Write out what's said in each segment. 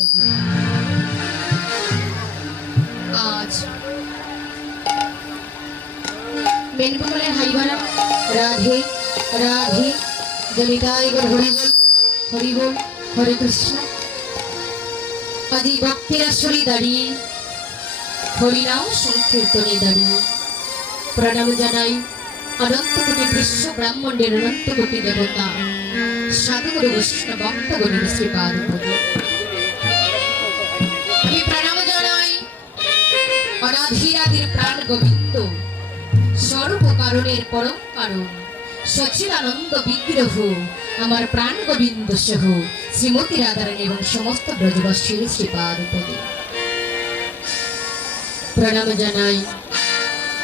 আজ বেনপুকুরের হাইবারা রাধে রাধে হরে কৃষ্ণ। আজ এই ভক্তের আসরে দাঁড়িয়ে সংকীর্তনে দাঁড়িয়ে। প্রণাম জানাই অনন্ত কোটি বিশ্ব ব্রাহ্মণের অনন্ত কোটি দেবতা। সাধুগুরু বৈষ্ণব ভক্তগণের শ্রীপাদ অনাধিরাদির প্রাণ গোবিন্দ। স্বরূপ কারণের পরম কারণ, সচিদানন্দ বিগ্রহ, আমার প্রাণ গোবিন্দ সহ শ্রীমতী রাধারানী এবং সমস্ত ব্রজবাসীর শ্রীপাদ পদে প্রণাম জানাই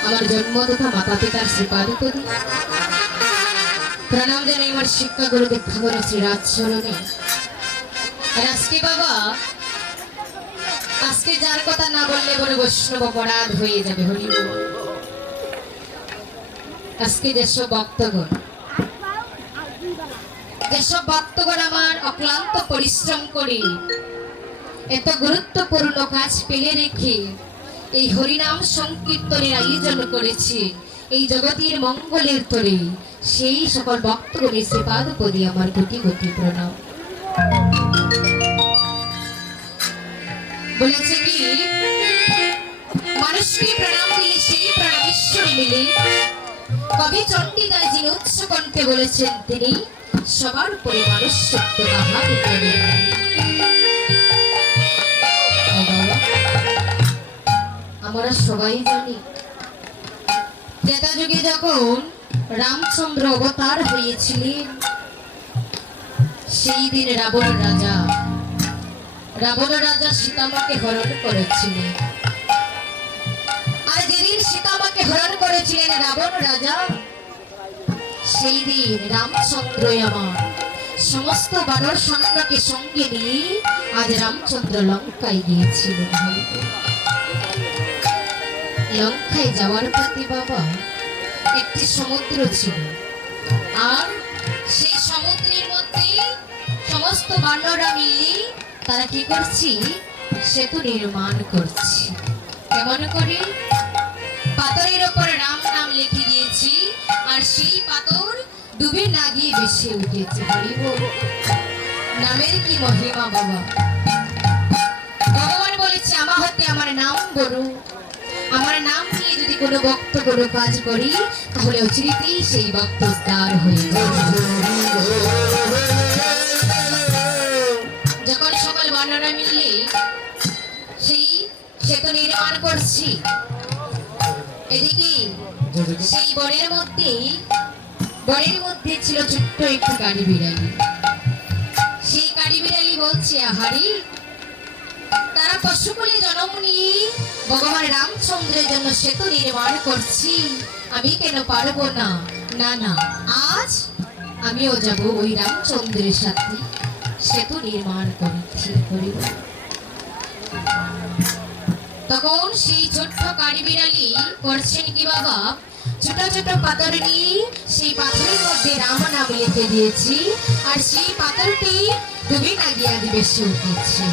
আমার জন্ম তথা মাতা পিতার শ্রীপাদ পদে প্রণাম জানাই আমার শিক্ষা গুরু দীক্ষাগুরু শ্রীরাজ চরণে আর আজকে বাবা আজকে যার কথা না বললে বলে বৈষ্ণব অপরাধ হয়ে যাবে, হরি আজকে যেসব ভক্তগণ যেসব ভক্তগণ আমার অক্লান্ত পরিশ্রম করে এত গুরুত্বপূর্ণ কাজ পেলে রেখে এই হরিনাম সংকীর্তনের আয়োজন করেছে, এই জগতের মঙ্গলের তরে সেই সকল ভক্তগণের শ্রীপাদ পদে আমার কোটি কোটি প্রণাম। বলেছে কি মানুষকে প্রণাম মিলে কবি কণ্ঠে বলেছেন তিনি সবার উপরে মানুষ আমরা সবাই জানি যুগে যখন রামচন্দ্র অবতার হয়েছিলেন সেই দিন রাবণ রাজা রাবণ রাজা সীতামাকে হরণ করেছিলেন। আর যেদিন সীতামাকে হরণ করেছিলেন রাবণ রাজা, সেই দিন রামচন্দ্র আমার সমস্ত বানর সৈন্যকে সঙ্গে নিয়ে আজ রামচন্দ্র লঙ্কায় গিয়েছিলেন লঙ্কায় যাওয়ার পথে বাবা একটি সমুদ্র ছিল। আর সেই সমুদ্রের মধ্যে সমস্ত বানররা মিলে তারা কি করছি? সেতু নির্মাণ করছি। কেমন করে? পাথরের ওপর রাম নাম লিখে দিয়েছি, আর সেই পাথর ডুবে না গিয়ে ভেসে উঠেছে। হরি বল। নামের কি মহিমা বাবা? ভগবান বলেছে, আমার হাতে আমার নাম বড় আমার নাম নিয়ে যদি কোনো ভক্ত কোনো কাজ করি, তাহলে অচিরিতেই সেই ভক্ত উদ্ধার হয়ে যাবে। করছি। এদিকে সেই বনের মধ্যে বনের মধ্যে ছিল ছোট্ট একটি কাঠি বিড়ালি। সেই কাঠি বিড়ালি বলছে, আহারি, তারা পশুকুলে জন্ম নিয়ে ভগবান রামচন্দ্রের জন্য সেতু নির্মাণ করছি। আমি কেন পারব না? না না, আজ আমিও যাব ওই রামচন্দ্রের সাথে সেতু নির্মাণ করছি করিব তখন সেই ছোট্ট কারি বিড়ালি করছেন কি বাবা ছোট ছোট পাথর নিয়ে সেই পাথরের মধ্যে রাম নাম লিখে দিয়েছি আর সেই পাথরটি ডুবে না আদি বেশি উঠেছে